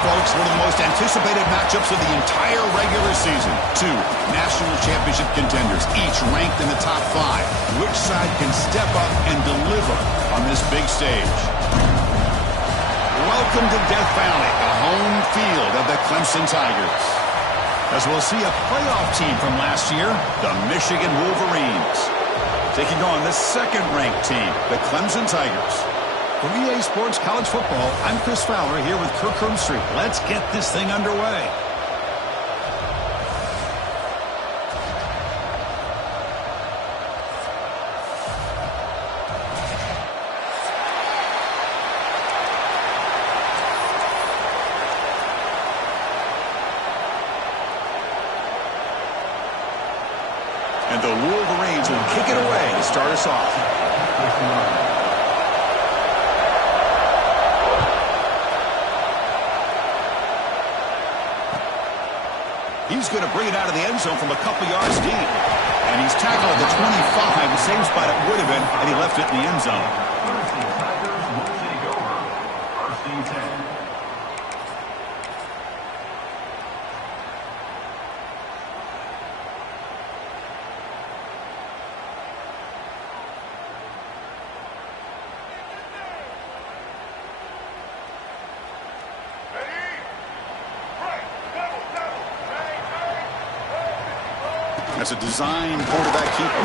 folks, one of the most anticipated matchups of the entire regular season. Two national championship contenders, each ranked in the top 5. Which side can step up and deliver on this big stage? Welcome to Death Valley, the home field of the Clemson Tigers. As we'll see a playoff team from last year, the Michigan Wolverines, taking on the second-ranked team, the Clemson Tigers. For EA Sports College Football, I'm Chris Fowler here with Kirk Herbstreit. Let's get this thing underway. And the Wolverines will kick it away to start us off. He's going to bring it out of the end zone from a couple yards deep. And he's tackled at the 25, the same spot it would have been, and he left it in the end zone. That's a design quarterback keeper.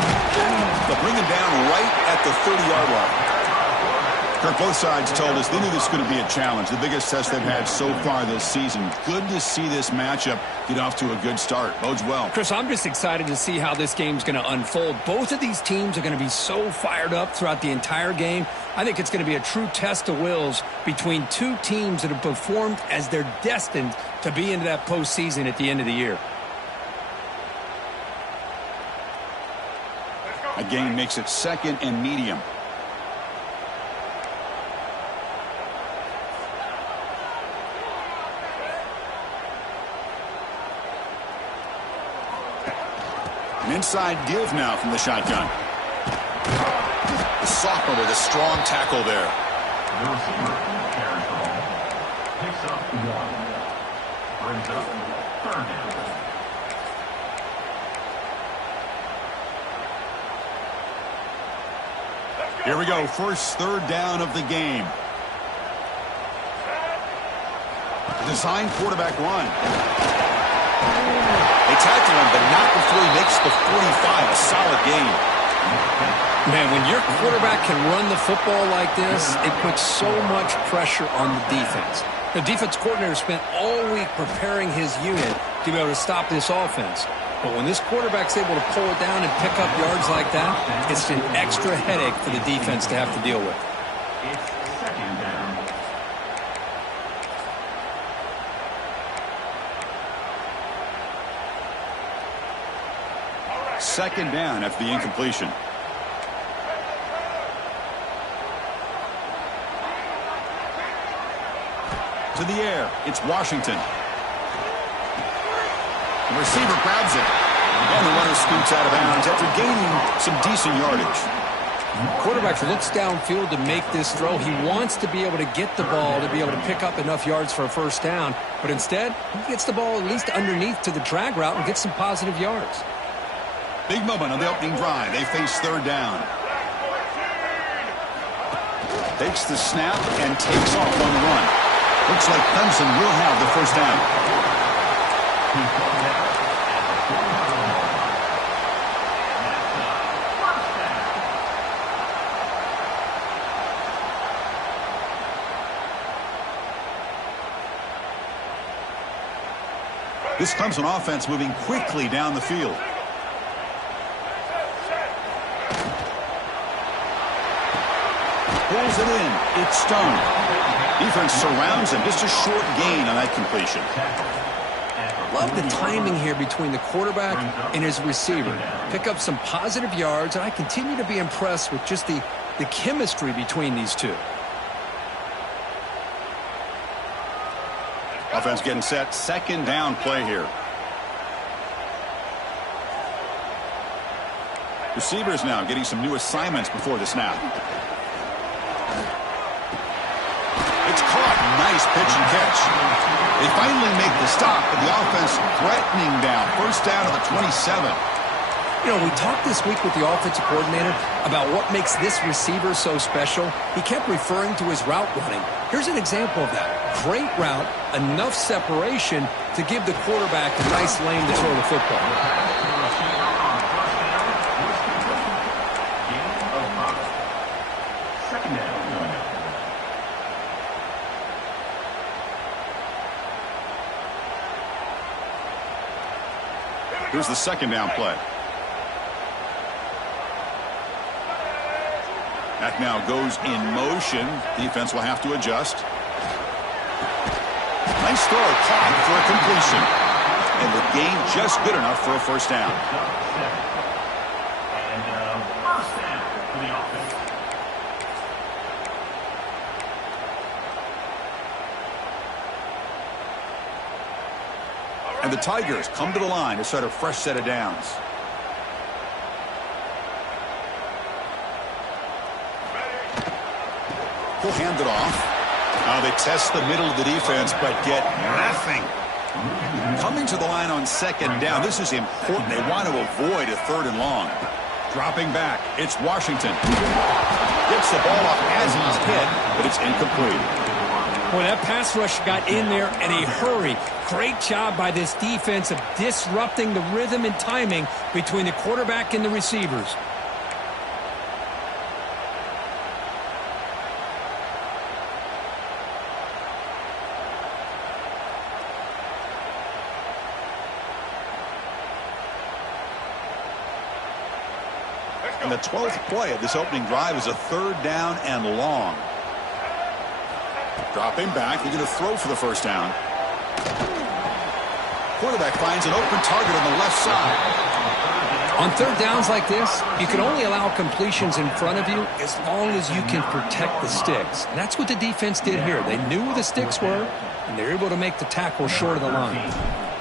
They'll bring him down right at the 30-yard line. Kirk, both sides told us they knew this was going to be a challenge, the biggest test they've had so far this season. Good to see this matchup get off to a good start. Bodes well. Chris, I'm just excited to see how this game's going to unfold. Both of these teams are going to be so fired up throughout the entire game. I think it's going to be a true test of wills between two teams that have performed as they're destined to be into that postseason at the end of the year. A gain makes it second and medium. An inside give now from the shotgun. The sophomore with a strong tackle there. The receiver carries the ball. Picks up 1. Brings up 3rd down. Here we go, first 3rd down of the game. Design quarterback run. They tackle him, but not before he makes the 45. A solid gain. Man, when your quarterback can run the football like this, it puts so much pressure on the defense. The defense coordinator spent all week preparing his unit to be able to stop this offense. But when this quarterback's able to pull it down and pick up yards like that, it's an extra headache for the defense to have to deal with. It's 2nd down. Second down after the incompletion. To the air, it's Washington. The receiver grabs it. And the runner scoots out of bounds after gaining some decent yardage. Quarterback looks downfield to make this throw. He wants to be able to get the ball to be able to pick up enough yards for a first down. But instead, he gets the ball at least underneath to the drag route and gets some positive yards. Big moment on the opening drive. They face 3rd down. Takes the snap and takes off on the run. Looks like Clemson will have the first down. This Clemson offense moving quickly down the field. Pulls it in. It's Stone. Defense surrounds him. Just a short gain on that completion. Love the timing here between the quarterback and his receiver. Pick up some positive yards, and I continue to be impressed with just the chemistry between these two. Offense getting set. Second down play here. Receivers now getting some new assignments before the snap. It's caught. Nice pitch and catch. They finally make the stop, but the offense threatening down. First down to the 27. You know, we talked this week with the offensive coordinator about what makes this receiver so special. He kept referring to his route running. Here's an example of that. Great route, enough separation to give the quarterback a nice lane to throw the football. Here's the second down play. That now goes in motion. Defense will have to adjust. Nice throw caught for a completion. And the gain just good enough for a first down. And first down for the offense. And the Tigers come to the line to start a fresh set of downs. He'll hand it off. Now they test the middle of the defense, but get nothing. Coming to the line on second down. This is important. They want to avoid a third and long. Dropping back. It's Washington. Gets the ball off as he's hit, but it's incomplete. Boy, that pass rush got in there in a hurry. Great job by this defense of disrupting the rhythm and timing between the quarterback and the receivers. And the 12th play of this opening drive is a third down and long. Dropping back, looking to throw for the first down. Quarterback finds an open target on the left side. On third downs like this, you can only allow completions in front of you as long as you can protect the sticks. And that's what the defense did here. They knew where the sticks were, and they were able to make the tackle short of the line.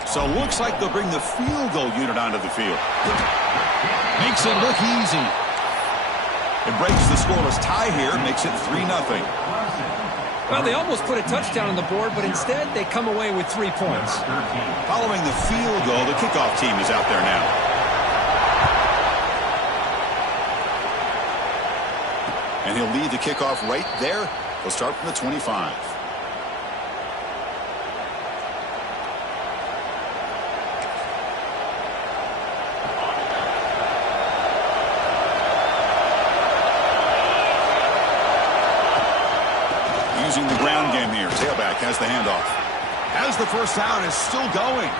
So it looks like they'll bring the field goal unit onto the field. Makes it look easy. It breaks the scoreless tie here, makes it 3-0. Well, they almost put a touchdown on the board, but instead they come away with 3 points. Following the field goal, the kickoff team is out there now. And he'll lead the kickoff right there. He'll start from the 25. Using the ground game here. Tailback has the handoff. As the first down is still going.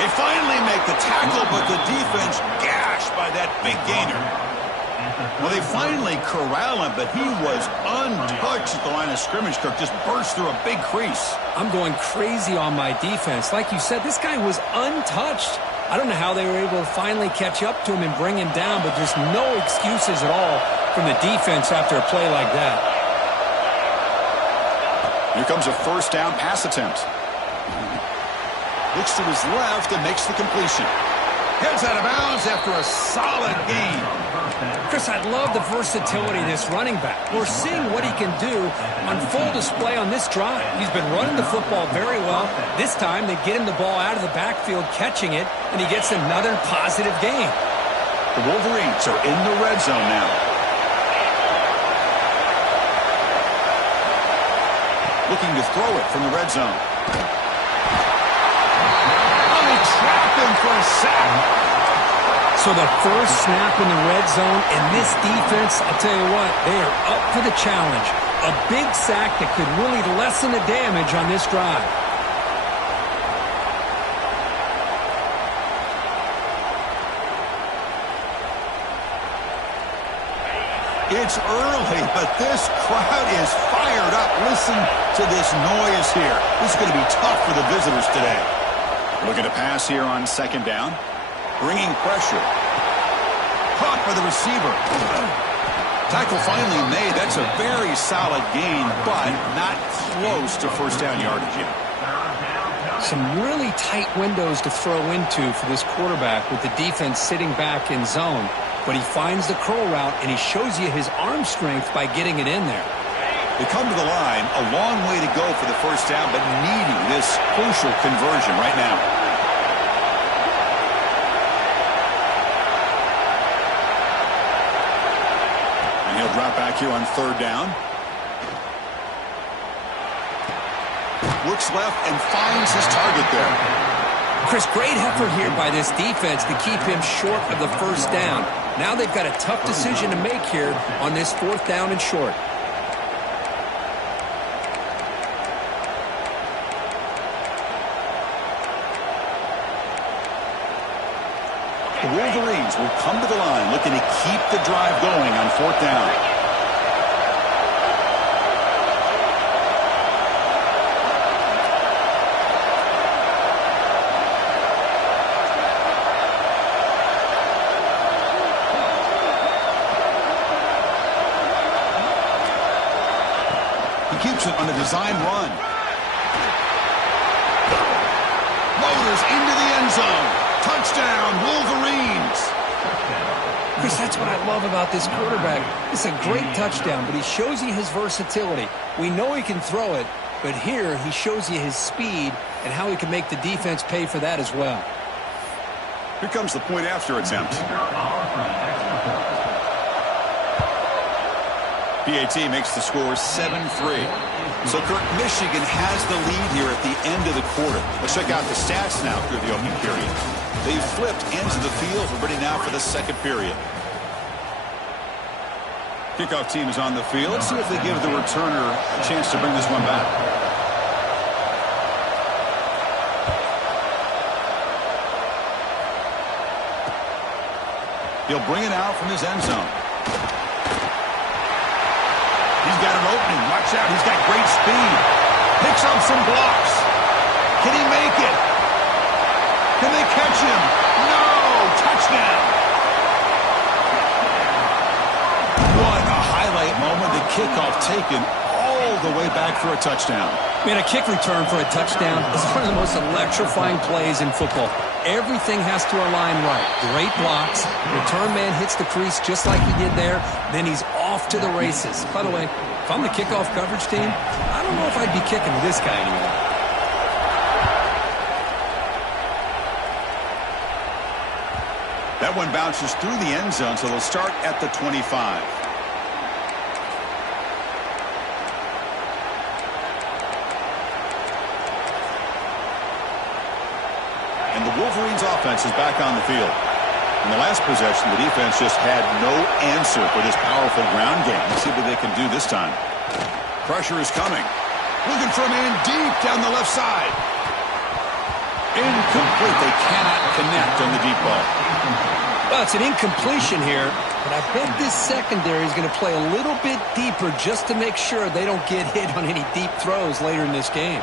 They finally make the tackle, but the defense gashed by that big gainer. Well, they finally corral him, but he was untouched at the line of scrimmage. Kirk just burst through a big crease. I'm going crazy on my defense. Like you said, this guy was untouched. I don't know how they were able to finally catch up to him and bring him down, but just no excuses at all from the defense after a play like that. Here comes a first down pass attempt. Looks to his left and makes the completion. Heads out of bounds after a solid gain. Chris, I love the versatility of this running back. We're seeing what he can do on full display on this drive. He's been running the football very well. This time they get him the ball out of the backfield, catching it, and he gets another positive gain. The Wolverines are in the red zone now. Looking to throw it from the red zone. Oh, they trap him for a sack. So the first snap in the red zone, and this defense, I'll tell you what, they are up for the challenge. A big sack that could really lessen the damage on this drive. It's early, but this crowd is fired up. Listen to this noise here. This is going to be tough for the visitors today. Looking to pass here on second down. Bringing pressure. Caught by the receiver. Tackle finally made. That's a very solid gain, but not close to first down yardage yet. Some really tight windows to throw into for this quarterback with the defense sitting back in zone. But he finds the curl route, and he shows you his arm strength by getting it in there. They come to the line, a long way to go for the first down, but needing this crucial conversion right now. And he'll drop back here on third down. Looks left and finds his target there. Chris, great effort here by this defense to keep him short of the first down. Now they've got a tough decision to make here on this fourth down and short. The Wolverines will come to the line looking to keep the drive going on fourth down. He keeps it on a design run. Motors into the end zone. Touchdown, Wolverines. Chris, that's what I love about this quarterback. It's a great touchdown, but he shows you his versatility. We know he can throw it, but here he shows you his speed and how he can make the defense pay for that as well. Here comes the point after attempt. PAT makes the score 7-3. So, Kirk, Michigan has the lead here at the end of the quarter. Let's check out the stats now through the opening period. They've flipped ends of the field. We're ready now for the second period. Kickoff team is on the field. Let's see if they give the returner a chance to bring this one back. He'll bring it out from his end zone. He's got an opening. Watch out. He's got great speed. Picks up some blocks. Can he make it? Can they catch him? No! Touchdown! What a highlight moment. The kickoff taken all the way back for a touchdown. Man, a kick return for a touchdown is one of the most electrifying plays in football. Everything has to align right. Great blocks. Return man hits the crease just like he did there. Then he's off to the races. By the way, if I'm the kickoff coverage team, I don't know if I'd be kicking to this guy anymore. That one bounces through the end zone, so they'll start at the 25. And the Wolverines offense is back on the field. In the last possession, the defense just had no answer for this powerful ground game. Let's see what they can do this time. Pressure is coming. Looking for a man deep down the left side. Incomplete. They cannot connect on the deep ball. Well, it's an incompletion here, but I bet this secondary is going to play a little bit deeper just to make sure they don't get hit on any deep throws later in this game.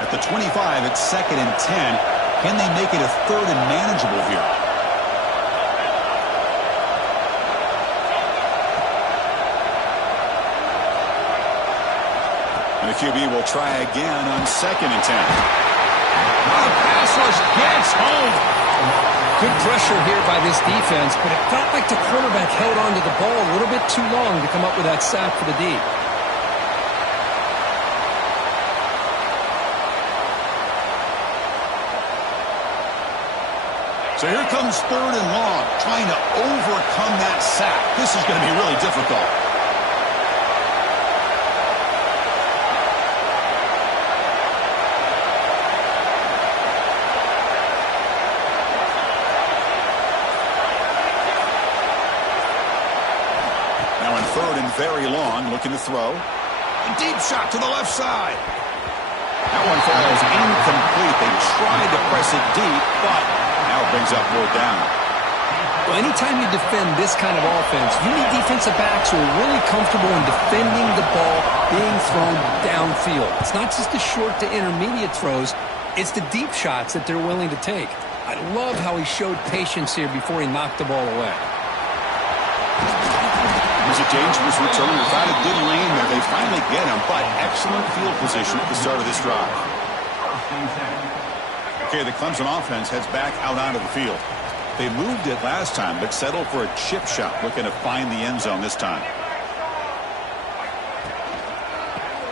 At the 25, it's 2nd and 10. Can they make it a 3rd and manageable here? And the QB will try again on 2nd and 10. The pass rush gets home. Good pressure here by this defense, but it felt like the quarterback held on to the ball a little bit too long to come up with that sack for the D. So here comes 3rd and long, trying to overcome that sack. This is going to be really difficult. Now in 3rd and very long, looking to throw. A deep shot to the left side. That one falls incomplete. They tried to press it deep, but now it brings up 4th down. Well, anytime you defend this kind of offense, you need defensive backs who are really comfortable in defending the ball being thrown downfield. It's not just the short to intermediate throws, it's the deep shots that they're willing to take. I love how he showed patience here before he knocked the ball away. It was a dangerous return without a good lane there. They finally get him, but excellent field position at the start of this drive. Okay, the Clemson offense heads back out onto the field. They moved it last time, but settled for a chip shot, looking to find the end zone this time.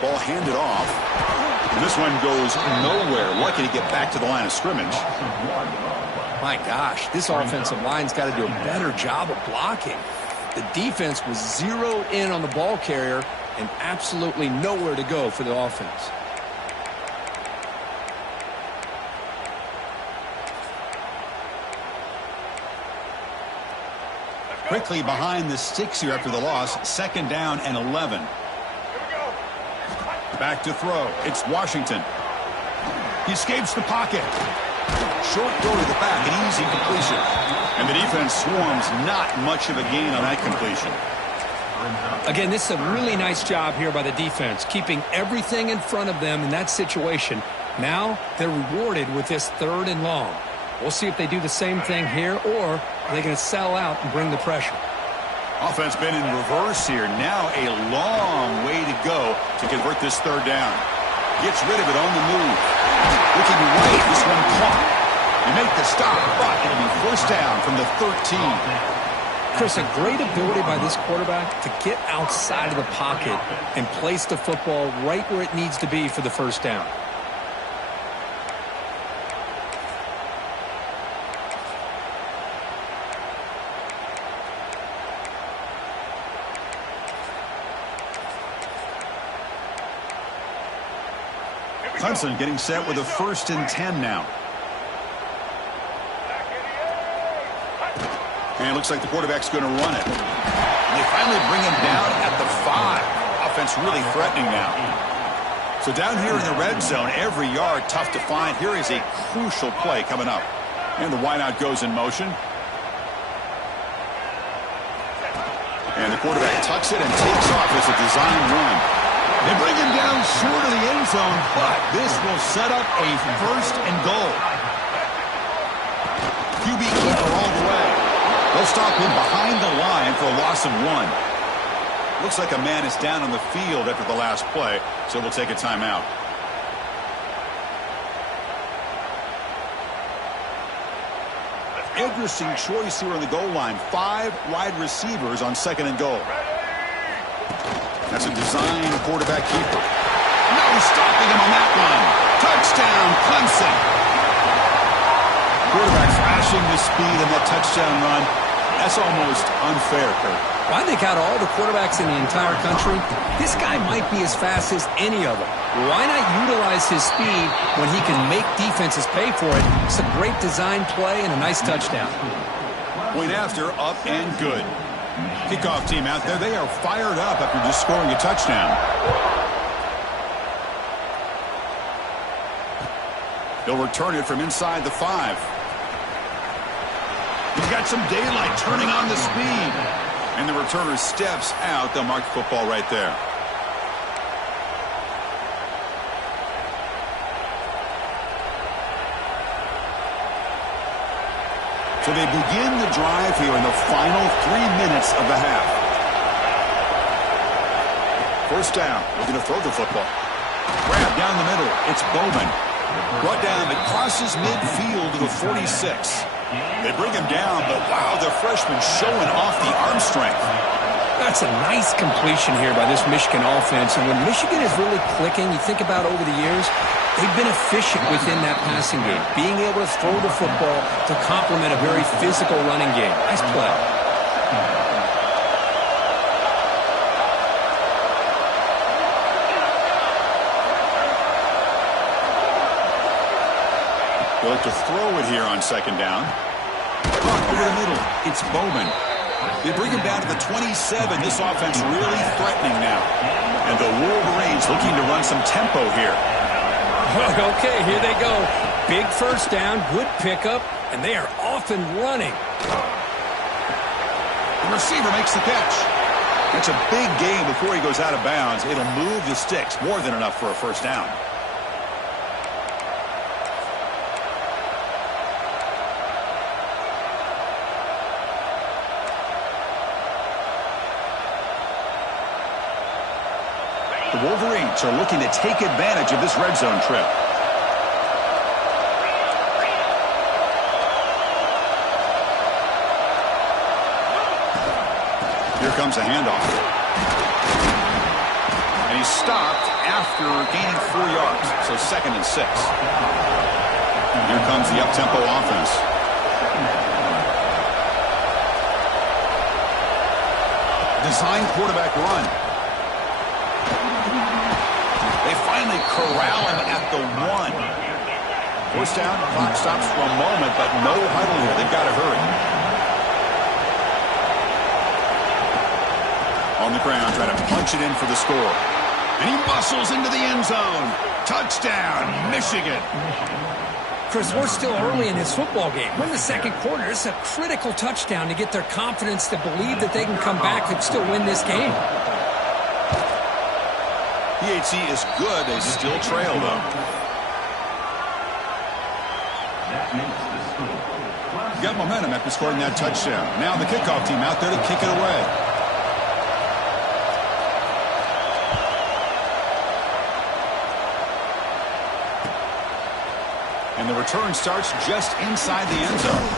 Ball handed off. And this one goes nowhere. Lucky to get back to the line of scrimmage. My gosh, this offensive line's got to do a better job of blocking. The defense was zeroed in on the ball carrier and absolutely nowhere to go for the offense. Quickly behind the sticks here after the loss. 2nd down and 11. Back to throw. It's Washington. He escapes the pocket. Short throw to the back, an easy completion. And the defense swarms, not much of a gain on that completion. Again, this is a really nice job here by the defense, keeping everything in front of them in that situation. Now they're rewarded with this 3rd and long. We'll see if they do the same thing here, or are they going to sell out and bring the pressure? Offense been in reverse here. Now a long way to go to convert this 3rd down. Gets rid of it on the move. Looking right, this one caught. You make the stop, but it'll be 1st down from the 13. Chris, a great ability by this quarterback to get outside of the pocket and place the football right where it needs to be for the 1st down. Hudson getting set with a 1st and 10 now. And it looks like the quarterback's going to run it. And they finally bring him down at the 5. Offense really threatening now. So down here in the red zone, every yard tough to find. Here is a crucial play coming up. And the wideout goes in motion. And the quarterback tucks it and takes off as a design run. They bring him down short of the end zone, but this will set up a 1st and goal. QB keeper all the way. They'll stop him behind the line for a loss of 1. Looks like a man is down on the field after the last play, so we'll take a timeout. Interesting choice here on the goal line. 5 wide receivers on 2nd and goal. That's a design quarterback keeper. No stopping him on that one. Touchdown, Clemson. Quarterback flashing the speed in that touchdown run. That's almost unfair, Kurt. Well, I think out of all the quarterbacks in the entire country, this guy might be as fast as any of them. Why not utilize his speed when he can make defenses pay for it? It's a great design play and a nice touchdown. Point after, up and good. Kickoff team out there, they are fired up after just scoring a touchdown. They'll return it from inside the 5. He's got some daylight turning on the speed. And the returner steps out. They'll mark the football right there. So they begin the drive here in the final 3 minutes of the half. 1st down. Looking to throw the football. Grab down the middle. It's Bowman. Brought down. It crosses midfield to the 46. They bring him down, but wow, the freshman showing off the arm strength. That's a nice completion here by this Michigan offense. And when Michigan is really clicking, you think about over the years, they've been efficient within that passing game, being able to throw the football to complement a very physical running game. Nice play. They look to throw it here on 2nd down. Over the middle, it's Bowman. They bring him down to the 27. This offense really threatening now. And the Wolverines looking to run some tempo here. Okay, here they go. Big 1st down, good pickup, and they are off and running. The receiver makes the catch. That's a big gain before he goes out of bounds. It'll move the sticks, more than enough for a 1st down. The Wolverines are looking to take advantage of this red zone trip. Here comes a handoff. And he's stopped after gaining 4 yards, so 2nd and 6. Here comes the up-tempo offense. Design quarterback run. They finally corral him at the 1. First down, clock stops for a moment, but no huddle here. They've got to hurry. On the ground, trying to punch it in for the score. And he muscles into the end zone. Touchdown, Michigan. Chris, we're still early in this football game. We're in the second quarter. It's a critical touchdown to get their confidence to believe that they can come back and still win this game. PHC is good. They still trail, though. Got momentum after scoring that touchdown. Now the kickoff team out there to kick it away. And the return starts just inside the end zone.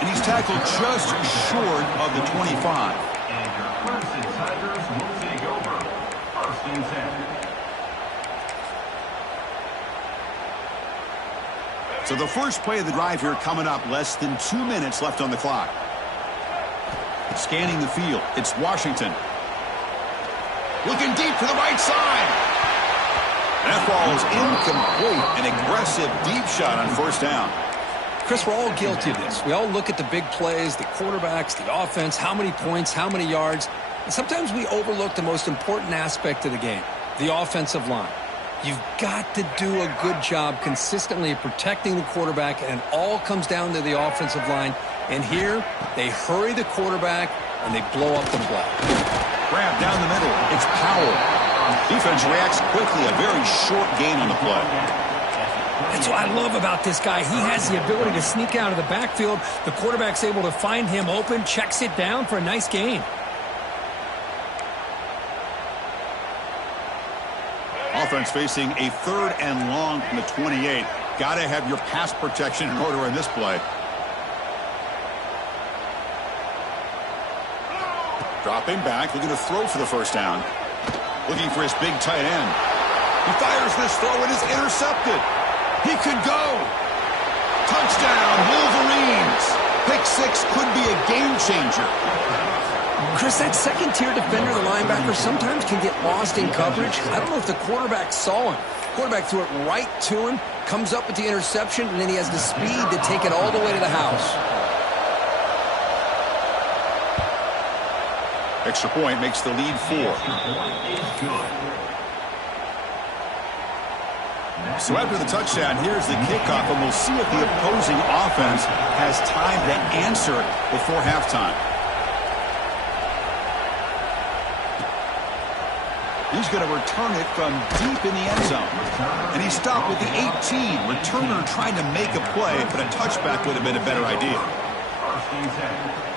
And he's tackled just short of the 25. And your Clemson Tigers will take over. 1st and 10. So the first play of the drive here coming up, less than 2 minutes left on the clock. Scanning the field, it's Washington. Looking deep to the right side. That ball is incomplete. An aggressive deep shot on 1st down. Chris, we're all guilty of this. We all look at the big plays, the quarterbacks, the offense, how many points, how many yards. And sometimes we overlook the most important aspect of the game, the offensive line. You've got to do a good job consistently of protecting the quarterback, and it all comes down to the offensive line. And here, they hurry the quarterback, and they blow up the play. Grab down the middle. It's Powell. Defense reacts quickly. A very short gain on the play. That's what I love about this guy. He has the ability to sneak out of the backfield. The quarterback's able to find him open, checks it down for a nice gain. Offense facing a 3rd and long from the 28. Got to have your pass protection in order in this play. Dropping back, looking to throw for the 1st down. Looking for his big tight end. He fires this throw and is intercepted. He could go. Touchdown, Wolverines. Pick 6 could be a game changer. Chris, that second-tier defender, the linebacker, sometimes can get lost in coverage. I don't know if the quarterback saw him. Quarterback threw it right to him, comes up with the interception, and then he has the speed to take it all the way to the house. Extra point makes the lead 4. So after the touchdown, here's the kickoff, and we'll see if the opposing offense has time to answer before halftime. He's going to return it from deep in the end zone. And he stopped with the 18. Returner trying to make a play, but a touchback would have been a better idea. 1st and 10.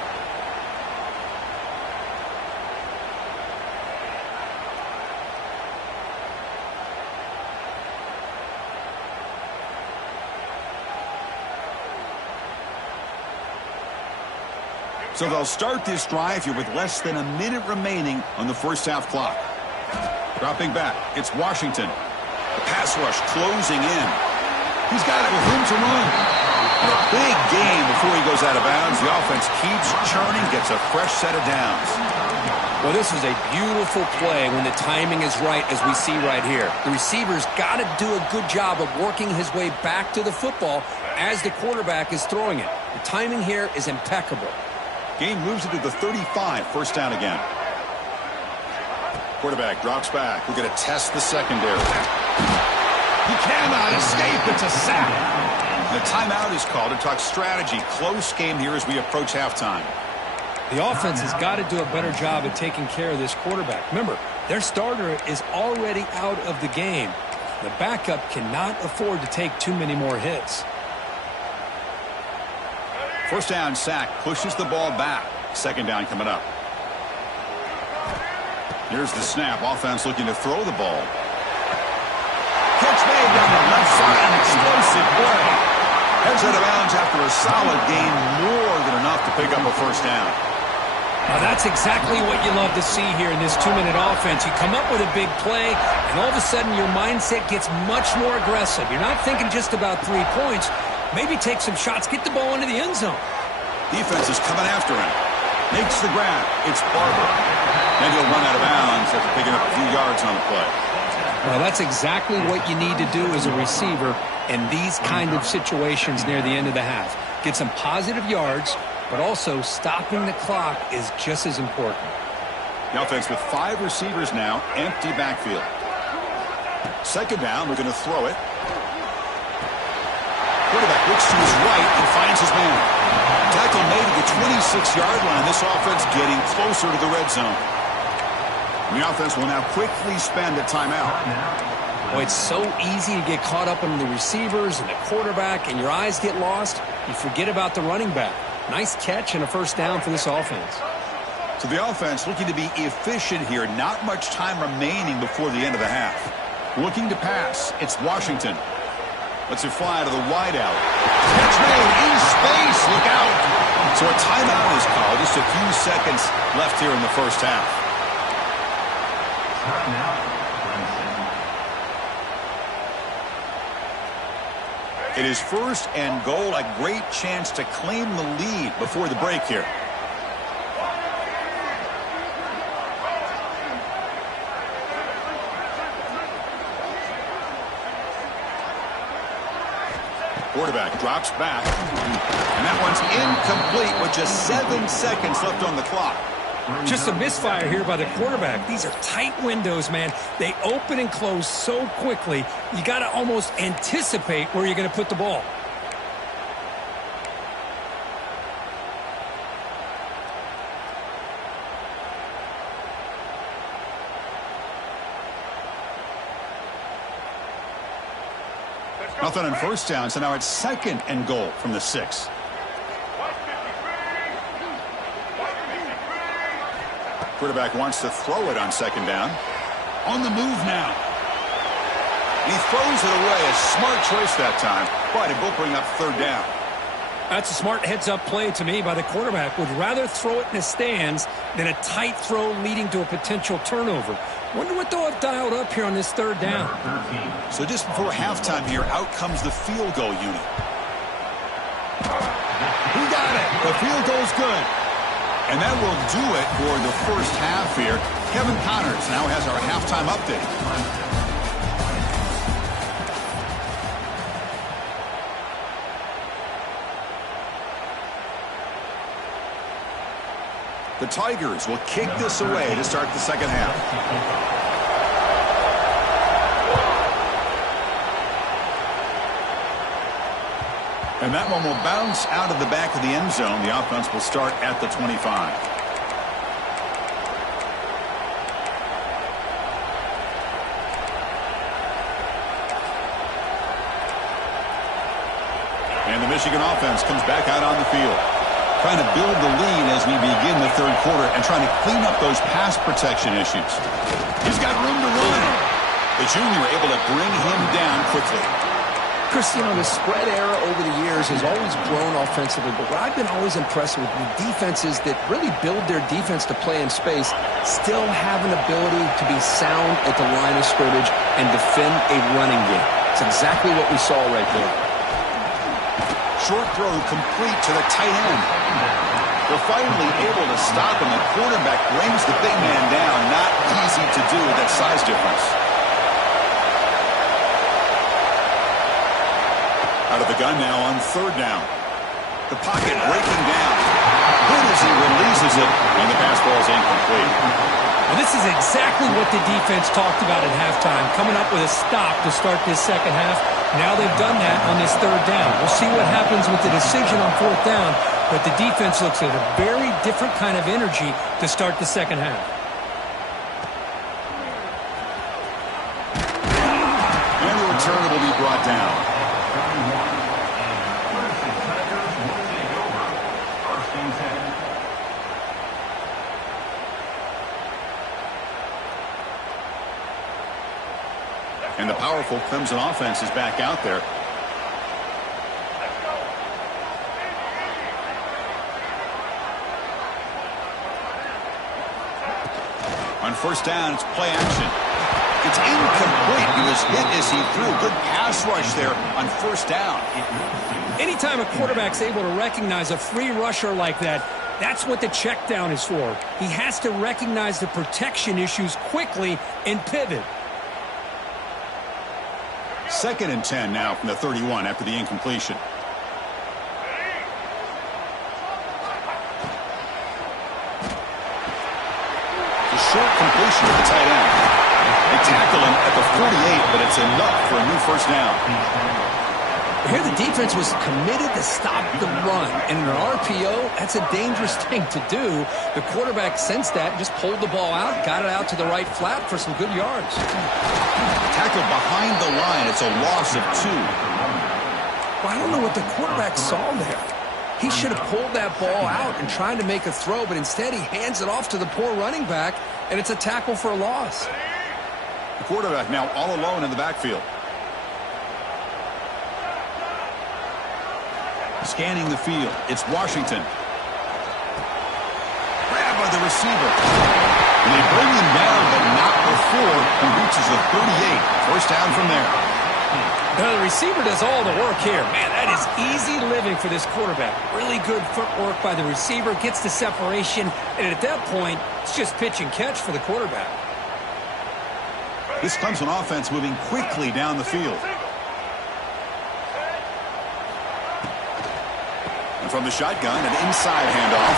So they'll start this drive here with less than a minute remaining on the 1st half clock. Dropping back, it's Washington. The pass rush closing in. He's got it with room to run. And a big gain before he goes out of bounds. The offense keeps churning, gets a fresh set of downs. Well, this is a beautiful play when the timing is right, as we see right here. The receiver's got to do a good job of working his way back to the football as the quarterback is throwing it. The timing here is impeccable. Game moves it to the 35, 1st down again. Quarterback drops back. We're going to test the secondary. He cannot escape. It's a sack. The timeout is called to talk strategy. Close game here as we approach halftime. The offense has got to do a better job at taking care of this quarterback. Remember, their starter is already out of the game. The backup cannot afford to take too many more hits. 1st down sack pushes the ball back. 2nd down coming up. Here's the snap. Offense looking to throw the ball. Catch made down the left side. An explosive play. Heads out of bounds after a solid gain. More than enough to pick up a 1st down. Now, that's exactly what you love to see here in this 2-minute offense. You come up with a big play, and all of a sudden your mindset gets much more aggressive. You're not thinking just about 3 points. Maybe take some shots, get the ball into the end zone. Defense is coming after him. Makes the grab. It's Barber. And he'll run out of bounds after picking up a few yards on the play. Well, that's exactly what you need to do as a receiver in these kind of situations near the end of the half. Get some positive yards, but also stopping the clock is just as important. The offense with 5 receivers now, empty backfield. Second down, we're going to throw it. Quarterback looks to his right and finds his man. Tackle made at the 26-yard line. This offense getting closer to the red zone. The offense will now quickly spend a timeout. Boy, it's so easy to get caught up in the receivers and the quarterback, and your eyes get lost. You forget about the running back. Nice catch and a first down for this offense. So the offense looking to be efficient here. Not much time remaining before the end of the half. Looking to pass. It's Washington. Lets it fly to the wideout. Catch made in space. Look out. So a timeout is called. Just a few seconds left here in the first half. It is first and goal. A great chance to claim the lead before the break here. Quarterback drops back. And that one's incomplete with just 7 seconds left on the clock. Just a misfire here by the quarterback. These are tight windows, man. They open and close so quickly, you got to almost anticipate where you're going to put the ball. Nothing on first down, so now it's second and goal from the 6. Quarterback wants to throw it on second down. On the move now. He throws it away. A smart choice that time. But it will bring up third down. That's a smart heads-up play to me by the quarterback. Would rather throw it in the stands than a tight throw leading to a potential turnover. Wonder what they'll have dialed up here on this third down. So just before halftime here, out comes the field goal unit. He got it. The field goal's good. And that will do it for the first half here. Kevin Connors now has our halftime update. The Tigers will kick this away to start the second half. And that one will bounce out of the back of the end zone. The offense will start at the 25. And the Michigan offense comes back out on the field. Trying to build the lead as we begin the third quarter and trying to clean up those pass protection issues. He's got room to run. The junior able to bring him down quickly. Chris, you know, the spread era over the years has always grown offensively, but what I've been always impressed with the defenses that really build their defense to play in space still have an ability to be sound at the line of scrimmage and defend a running game. It's exactly what we saw right there. Short throw complete to the tight end. They're finally able to stop him. The quarterback brings the big man down. Not easy to do with that size difference. Out of the gun now on third down. The pocket breaking down. Good as he releases it, and the pass ball is incomplete. Well, this is exactly what the defense talked about at halftime, coming up with a stop to start this second half. Now they've done that on this third down. We'll see what happens with the decision on fourth down, but the defense looks at a very different kind of energy to start the second half. And the return will be brought down. And the powerful Clemson offense is back out there. On first down, it's play action. It's incomplete. He was hit as he threw. Good pass rush there on first down. Anytime a quarterback's able to recognize a free rusher like that, that's what the check down is for. He has to recognize the protection issues quickly and pivot. 2nd and 10 now from the 31 after the incompletion. The short completion to the tight end. They tackle him at the 48, but it's enough for a new first down. Here the defense was committed to stop the run. And in an RPO, that's a dangerous thing to do. The quarterback sensed that and just pulled the ball out, got it out to the right flat for some good yards. Tackled behind the line. It's a loss of 2. Well, I don't know what the quarterback saw there. He should have pulled that ball out and tried to make a throw, but instead he hands it off to the poor running back, and it's a tackle for a loss. The quarterback now all alone in the backfield. Scanning the field. It's Washington. Grabbed by the receiver. And they bring him down, but not before he reaches the 38. First down from there. Now, the receiver does all the work here. Man, that is easy living for this quarterback. Really good footwork by the receiver. Gets the separation. And at that point, it's just pitch and catch for the quarterback. This Clemson offense moving quickly down the field. And from the shotgun, an inside handoff.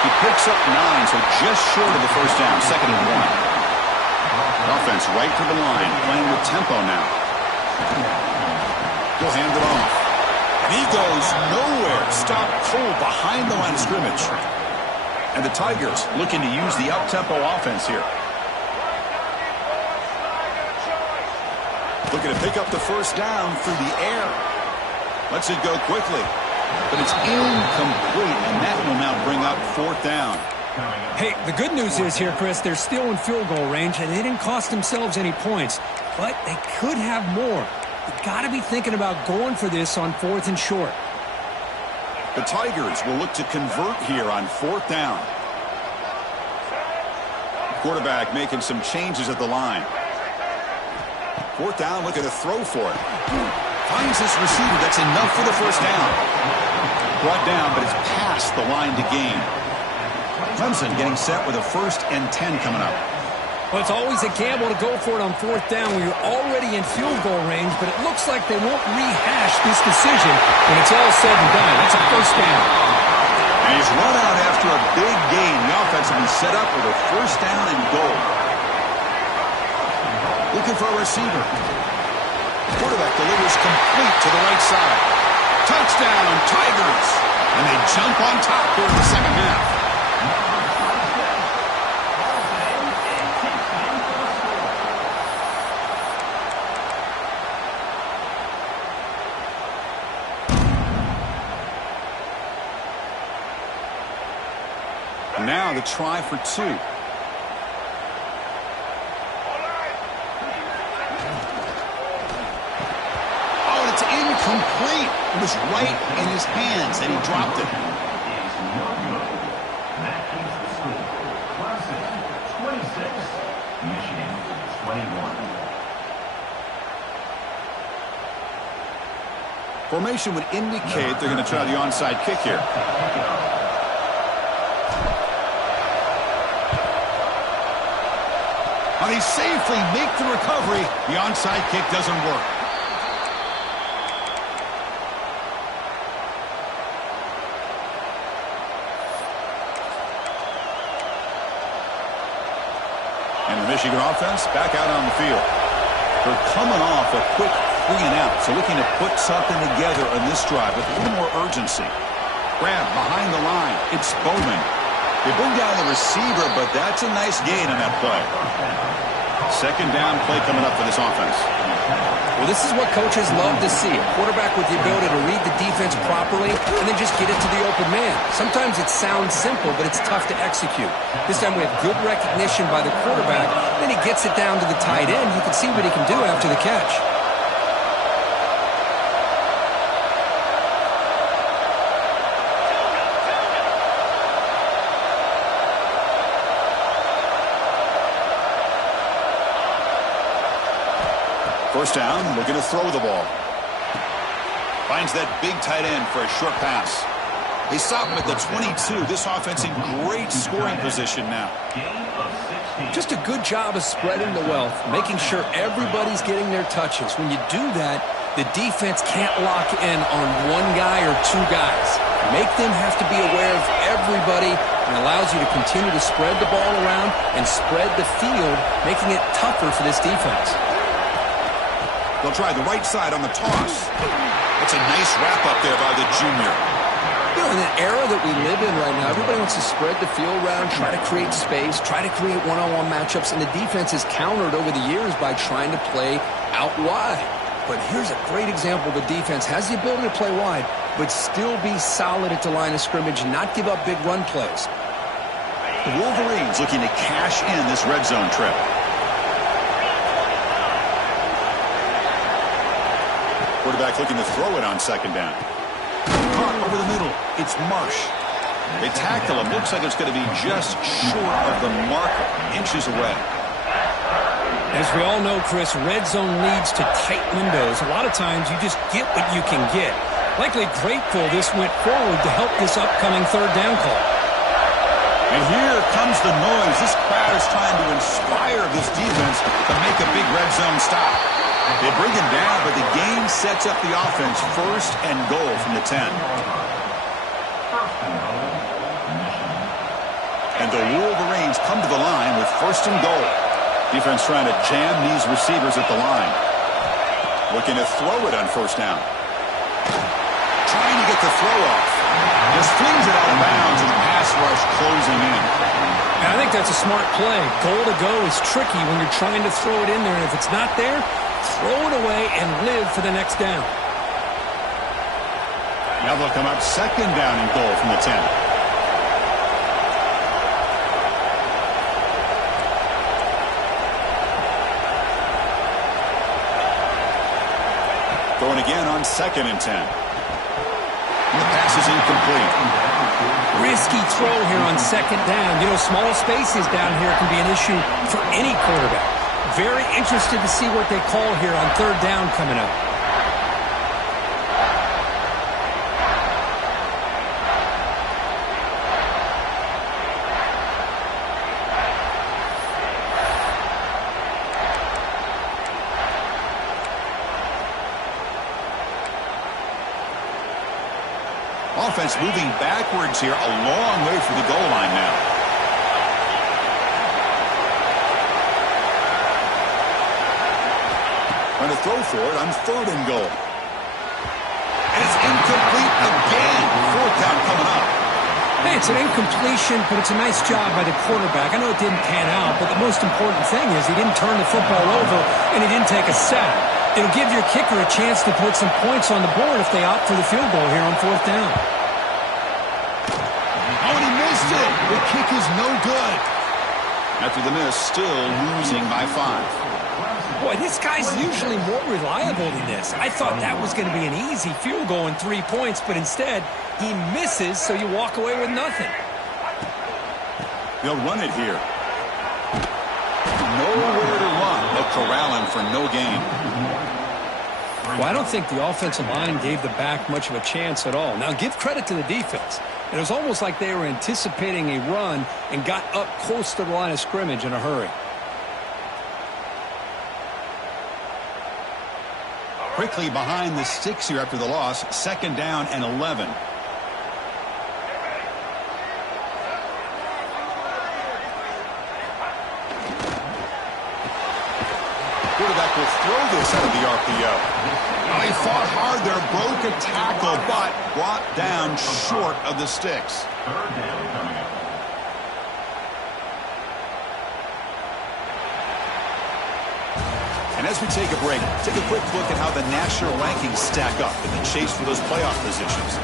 He picks up 9, so just short of the first down. 2nd and 1. Offense right to the line, playing with tempo now. He'll hand it off. And he goes nowhere. Stop cold behind the line of scrimmage. And the Tigers looking to use the up-tempo offense here. Looking to pick up the first down through the air. Lets it go quickly. But it's incomplete, and that will now bring up 4th down. Hey, the good news is here, Chris, they're still in field goal range, and they didn't cost themselves any points. But they could have more. You've got to be thinking about going for this on 4th and short. The Tigers will look to convert here on 4th down. Quarterback making some changes at the line. 4th down, looking to throw for it. Finds his receiver. That's enough for the first down. Brought down, but it's past the line to gain. Clemson getting set with a 1st and 10 coming up. Well, it's always a gamble to go for it on 4th down when you're already in field goal range, but it looks like they won't rehash this decision when it's all said and done. That's a first down. And he's run out after a big gain. The offense will be set up with a 1st down and goal. Looking for a receiver. Quarterback delivers complete to the right side. Touchdown, Tigers. And they jump on top here in the second half. Now the try for 2. Oh, it's incomplete. It was right in his hands, and he dropped it. That keeps the score. Clemson 26, Michigan 21. Formation would indicate they're going to try the onside kick here. And they safely make the recovery. The onside kick doesn't work. And the Michigan offense back out on the field. They're coming off a quick 3 and out, so looking to put something together on this drive with a little more urgency. Grab behind the line. It's Bowman. They bring down the receiver, but that's a nice gain on that play. 2nd down play coming up for this offense. Well, this is what coaches love to see. A quarterback with the ability to read the defense properly and then just get it to the open man. Sometimes it sounds simple, but it's tough to execute. This time we have good recognition by the quarterback. Then he gets it down to the tight end. You can see what he can do after the catch. First down, looking to throw the ball. Finds that big tight end for a short pass. They stop him at the 22. This offense in great scoring position now. Just a good job of spreading the wealth, making sure everybody's getting their touches. When you do that, the defense can't lock in on one guy or two guys. Make them have to be aware of everybody, and allows you to continue to spread the ball around and spread the field, making it tougher for this defense. They'll try the right side on the toss. That's a nice wrap up there by the junior. You know, in the era that we live in right now, everybody wants to spread the field around, try to create space, try to create one-on-one matchups, and the defense is countered over the years by trying to play out wide. But here's a great example. The defense has the ability to play wide, but still be solid at the line of scrimmage and not give up big run plays. The Wolverines looking to cash in this red zone trip. Quarterback looking to throw it on second down. Caught over the middle. It's Marsh. They tackle him. Looks like it's going to be just short of the marker, inches away. As we all know, Chris, red zone leads to tight windows. A lot of times you just get what you can get. Likely grateful this went forward to help this upcoming third down call. And here comes the noise. This crowd is trying to inspire this defense to make a big red zone stop. They bring him down, but the game sets up the offense first and goal from the 10. And the Wolverines come to the line with first and goal. Defense trying to jam these receivers at the line. Looking to throw it on first down. Trying to get the throw off. Just flings it out of bounds, and the pass rush closing in. And I think that's a smart play. Goal to go is tricky when you're trying to throw it in there, and if it's not there, throw it away and live for the next down. Now they'll come up second down and goal from the 10. Throwing again on second and 10. And the pass is incomplete. Risky throw here on second down. You know, small spaces down here can be an issue for any quarterback. Very interested to see what they call here on third down coming up. Offense moving backwards here, a long way from the goal line now. Trying to throw for it on third and goal. And it's incomplete again. Fourth down coming up. Hey, it's an incompletion, but it's a nice job by the quarterback. I know it didn't pan out, but the most important thing is he didn't turn the football over and he didn't take a sack. It'll give your kicker a chance to put some points on the board if they opt for the field goal here on fourth down. Oh, and he missed it. The kick is no good. After the miss, still losing by 5. Boy, this guy's usually more reliable than this. I thought that was going to be an easy field goal and 3 points, but instead, he misses, so you walk away with nothing. They'll run it here. Nowhere to run, but corralling for no gain. Well, I don't think the offensive line gave the back much of a chance at all. Now, give credit to the defense. It was almost like they were anticipating a run and got up close to the line of scrimmage in a hurry. Quickly behind the sticks here after the loss. Second down and 11. Quarterback will throw this out of the RPO. Well, he fought hard there, broke a tackle, but brought down short of the sticks. Third down coming up. And as we take a break, take a quick look at how the national rankings stack up in the chase for those playoff positions.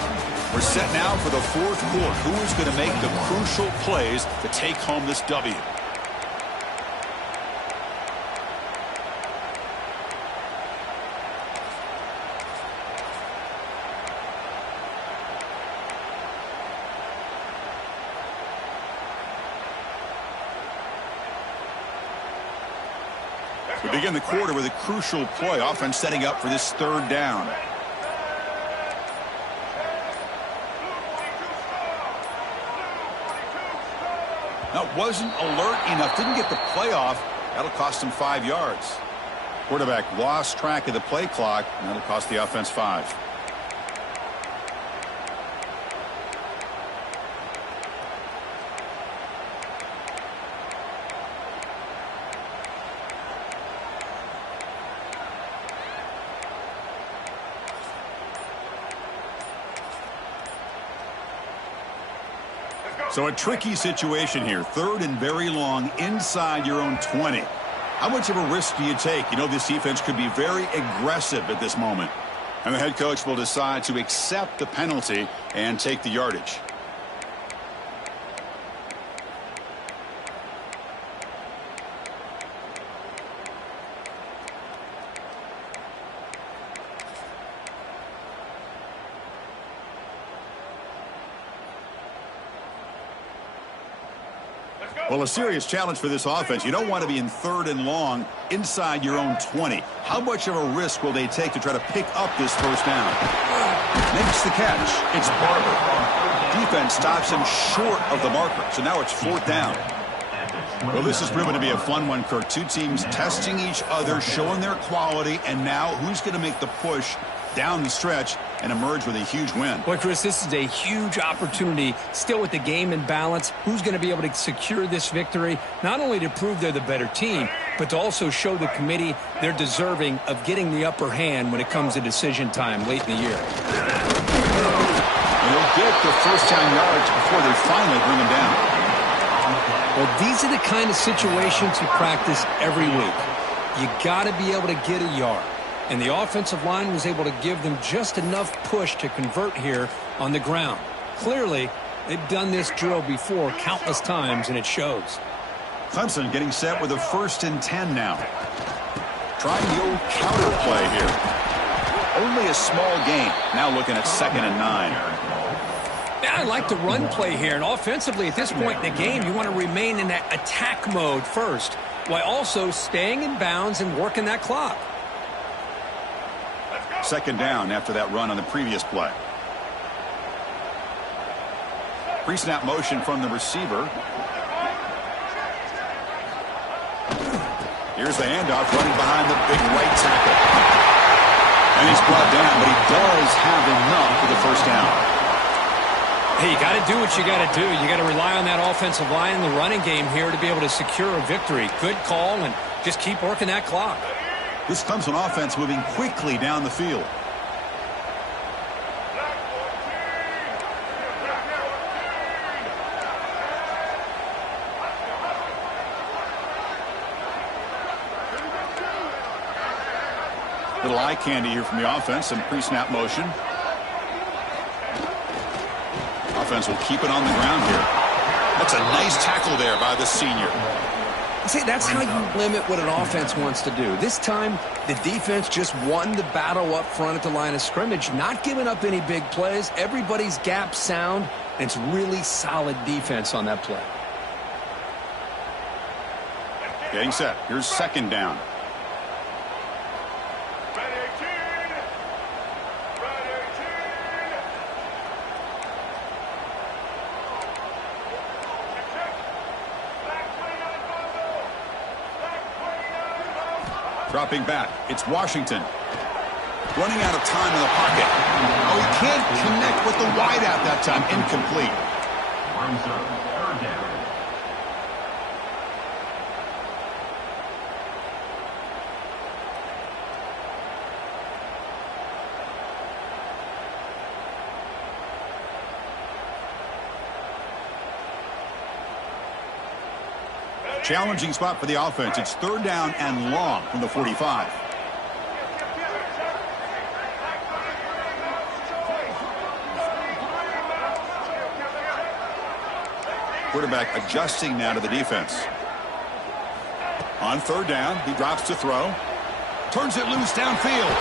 We're set now for the fourth quarter. Who is going to make the crucial plays to take home this W? We begin the quarter with a crucial play. Offense setting up for this third down. Now, wasn't alert enough. Didn't get the play off. That'll cost him 5 yards. Quarterback lost track of the play clock, and that'll cost the offense 5. So a tricky situation here. Third and very long inside your own 20. How much of a risk do you take? You know, this defense could be very aggressive at this moment. And the head coach will decide to accept the penalty and take the yardage. Well, a serious challenge for this offense. You don't want to be in third and long inside your own 20. How much of a risk will they take to try to pick up this first down? Makes the catch. It's Barber. Defense stops him short of the marker. So now it's fourth down. Well, this has proven to be a fun one, Kirk. Two teams testing each other, showing their quality, and now who's going to make the push down the stretch and emerge with a huge win. Boy, Chris, this is a huge opportunity still with the game in balance. Who's going to be able to secure this victory, not only to prove they're the better team, but to also show the committee they're deserving of getting the upper hand when it comes to decision time late in the year. And they'll get the first down yards before they finally bring them down. Well, these are the kind of situations you practice every week. You got to be able to get a yard. And the offensive line was able to give them just enough push to convert here on the ground. Clearly, they've done this drill before countless times, and it shows. Clemson getting set with a 1st and 10 now. Trying the old counter play here. Only a small gain. Now looking at 2nd and 9. Yeah, I like the run play here. And offensively, at this point in the game, you want to remain in that attack mode first, while also staying in bounds and working that clock. 2nd down after that run on the previous play. Pre-snap motion from the receiver. Here's the handoff, running behind the big right tackle. And he's brought down, but he does have enough for the first down. Hey, you got to do what you got to do. You got to rely on that offensive line and the running game here to be able to secure a victory. Good call, and just keep working that clock. This Clemson offense moving quickly down the field. Little eye candy here from the offense, some pre-snap motion. Offense will keep it on the ground here. That's a nice tackle there by the senior. See, that's how you limit what an offense wants to do. This time, the defense just won the battle up front at the line of scrimmage, not giving up any big plays. Everybody's gap sound, and it's really solid defense on that play. Getting set. Here's 2nd down. Dropping back, it's Washington. Running out of time in the pocket. Oh, he can't connect with the wideout that time. Incomplete. Brings up 3rd down. Challenging spot for the offense. It's 3rd down and long from the 45. Quarterback adjusting now to the defense. On 3rd down, he drops to throw. Turns it loose downfield.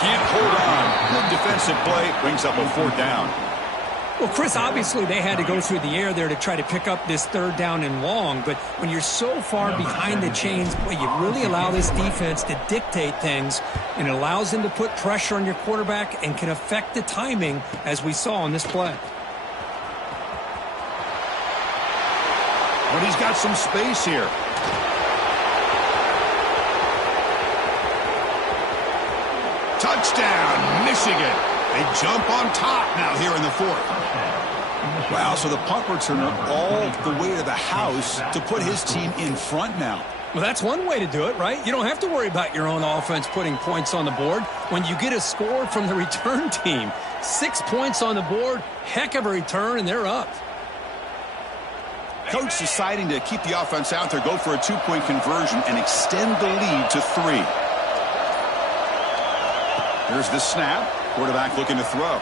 Can't hold on. Good defensive play. Brings up a 4th down. Well, Chris, obviously they had to go through the air there to try to pick up this 3rd down and long, but when you're so far behind the chains, boy, you really allow this defense to dictate things, and it allows them to put pressure on your quarterback and can affect the timing, as we saw on this play. But he's got some space here. Touchdown, Michigan. They jump on top now here in the 4th. Wow, so the punt returner all the way to the house to put his team in front now. Well, that's one way to do it, right? You don't have to worry about your own offense putting points on the board when you get a score from the return team. 6 points on the board, heck of a return, and they're up. Coach deciding to keep the offense out there, go for a 2-point conversion, and extend the lead to 3. Here's the snap. Quarterback looking to throw.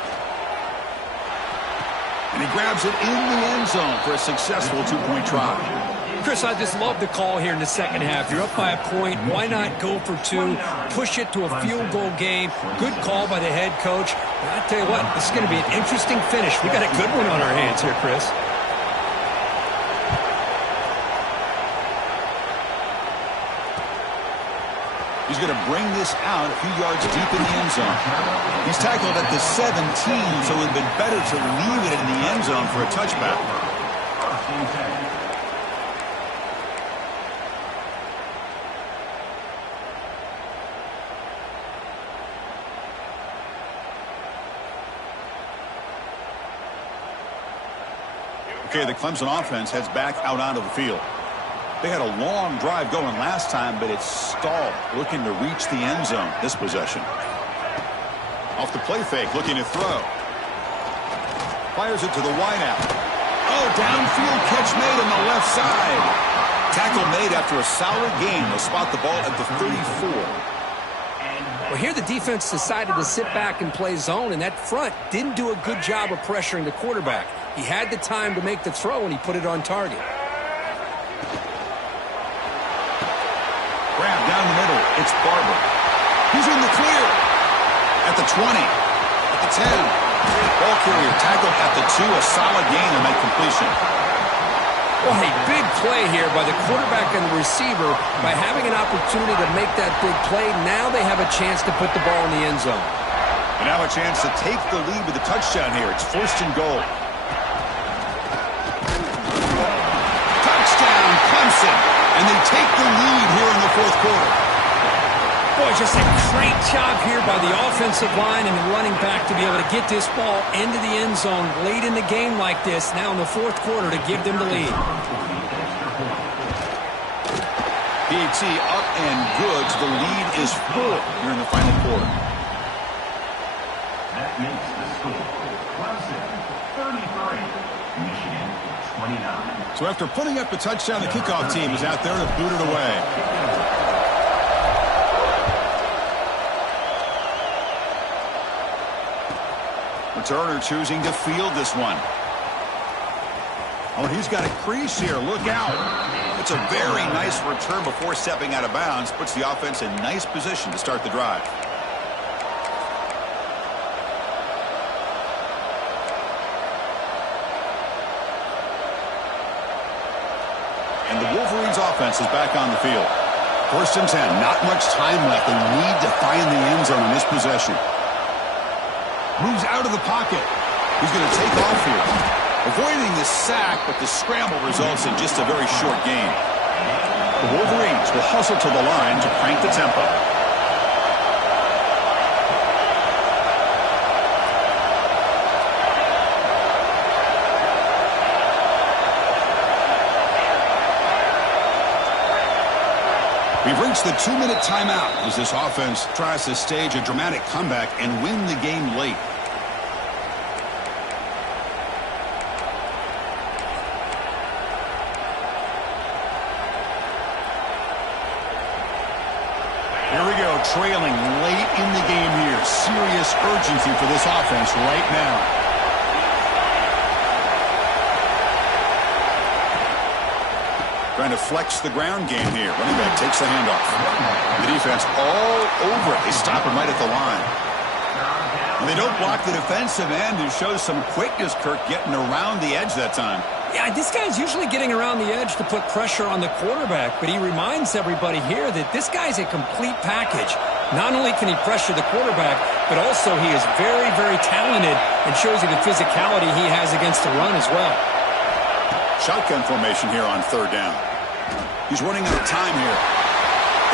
And he grabs it in the end zone for a successful 2-point try. Chris, I just love the call here in the second half. You're up by a point. Why not go for 2? Push it to a field goal game. Good call by the head coach. And I tell you what, this is going to be an interesting finish. We got a good one on our hands here, Chris. He's going to bring this out a few yards deep in the end zone. He's tackled at the 17, so it would have been better to leave it in the end zone for a touchback. Okay, the Clemson offense heads back out onto the field. They had a long drive going last time, but it's stalled, looking to reach the end zone this possession. Off the play fake, looking to throw. Fires it to the wideout. Oh, downfield catch made on the left side. Tackle made after a solid gain. They'll spot the ball at the 34. Well, here the defense decided to sit back and play zone, and that front didn't do a good job of pressuring the quarterback. He had the time to make the throw, and he put it on target. Grab down the middle. It's Barber. He's in the clear. At the 20. At the 10. Ball carrier tackled at the 2. A solid gain on that completion. Well, a big play here by the quarterback and the receiver. By having an opportunity to make that big play, now they have a chance to put the ball in the end zone. And now a chance to take the lead with a touchdown here. It's 1st and goal. Touchdown, Clemson. And they take the lead here in the 4th quarter. Boy, just a great job here by the offensive line and the running back to be able to get this ball into the end zone late in the game like this, now in the 4th quarter, to give them the lead. PAT up and good. The lead is 4 here in the final quarter. That makes the score Clemson 33, Michigan 29. So after putting up a touchdown, the kickoff team is out there to boot it away. Returner choosing to field this one. Oh, he's got a crease here. Look out. It's a very nice return before stepping out of bounds. Puts the offense in nice position to start the drive. And the Wolverines offense is back on the field. 1st and 10. Not much time left. They need to find the end zone in this possession. Moves out of the pocket. He's going to take off here. Avoiding the sack, but the scramble results in just a very short gain. The Wolverines will hustle to the line to crank the tempo. We've reached the 2-minute timeout as this offense tries to stage a dramatic comeback and win the game late. Here we go, trailing late in the game here. Serious urgency for this offense right now. Trying to flex the ground game here. Running back takes the handoff. The defense all over it. They stop him right at the line. And they don't block the defensive end, who shows some quickness, Kirk, getting around the edge that time. Yeah, this guy's usually getting around the edge to put pressure on the quarterback, but he reminds everybody here that this guy's a complete package. Not only can he pressure the quarterback, but also he is very, very talented and shows you the physicality he has against the run as well. Shotgun formation here on third down. He's running out of time here.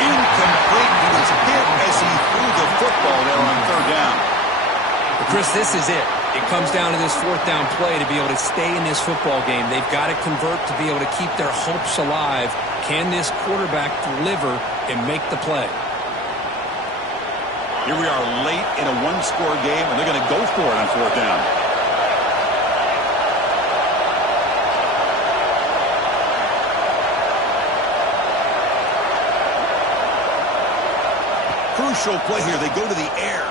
Incomplete. He was hit as he threw the football there on third down. But Chris, this is it. It comes down to this fourth down play to be able to stay in this football game. They've got to convert to be able to keep their hopes alive. Can this quarterback deliver and make the play? Here we are late in a one-score game, and they're going to go for it on fourth down. Crucial play here. They go to the air.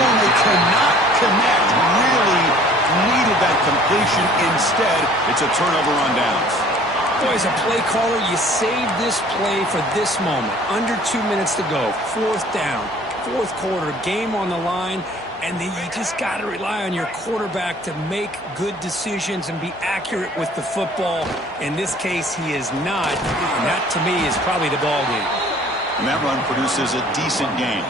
Oh, they cannot connect. Really needed that completion. Instead, it's a turnover on downs. Boy, as a play caller, you save this play for this moment. Under 2 minutes to go. Fourth down. Fourth quarter. Game on the line. And then you just got to rely on your quarterback to make good decisions and be accurate with the football. In this case, he is not. And that, to me, is probably the ball game. And that run produces a decent gain.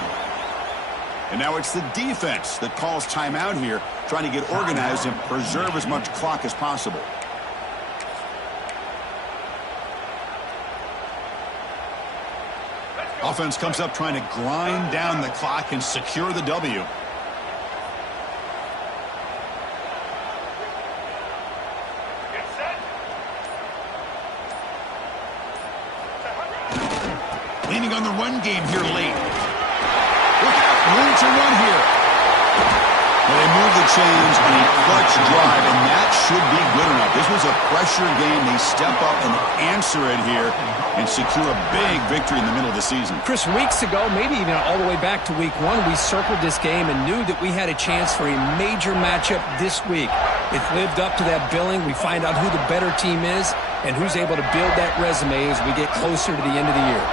And now it's the defense that calls timeout here, trying to get organized and preserve as much clock as possible. Offense comes up trying to grind down the clock and secure the W. Leaning on the run game here late. Look out, room to run here. Well, they move the chains on a clutch drive, and that should be good enough. This was a pressure game. They step up and answer it here and secure a big victory in the middle of the season. Chris, weeks ago, maybe even all the way back to week one, we circled this game and knew that we had a chance for a major matchup this week. It lived up to that billing. We find out who the better team is and who's able to build that resume as we get closer to the end of the year.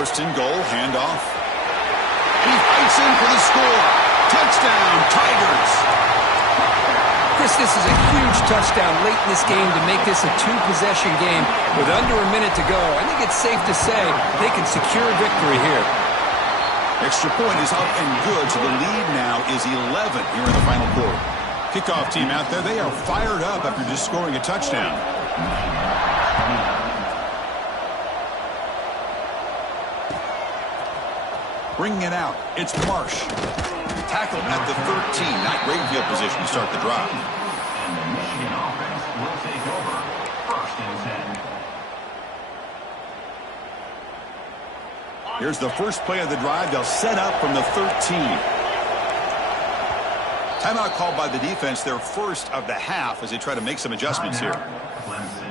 First and goal, handoff. He fights in for the score. Touchdown, Tigers. Chris, this is a huge touchdown late in this game to make this a two-possession game with under a minute to go. I think it's safe to say they can secure victory here. Extra point is up and good, so the lead now is 11 here in the final quarter. Kickoff team out there, they are fired up after just scoring a touchdown. Bringing it out, it's Marsh. Tackled at the 13. Not great field position to start the drive. And the Michigan offense will take over. First and 10. Here's the first play of the drive. They'll set up from the 13. Timeout called by the defense, their first of the half, as they try to make some adjustments here. Clemson.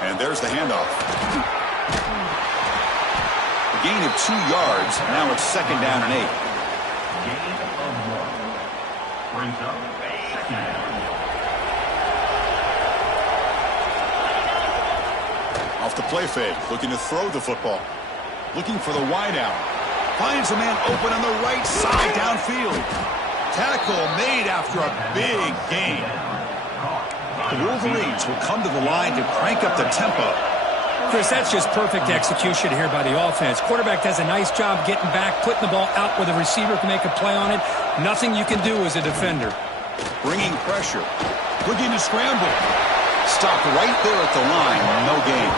And there's the handoff. A gain of 2 yards. Now it's second down and 8. Gain of 1. Brings up second down. Off the play fake, looking to throw the football. Looking for the wide out. Finds a man open on the right side downfield. Tackle made after a big gain. The Wolverines will come to the line to crank up the tempo. Chris, that's just perfect execution here by the offense. Quarterback does a nice job getting back, putting the ball out where the receiver can make a play on it. Nothing you can do as a defender. Bringing pressure. Looking to scramble. Stopped right there at the line. No gain.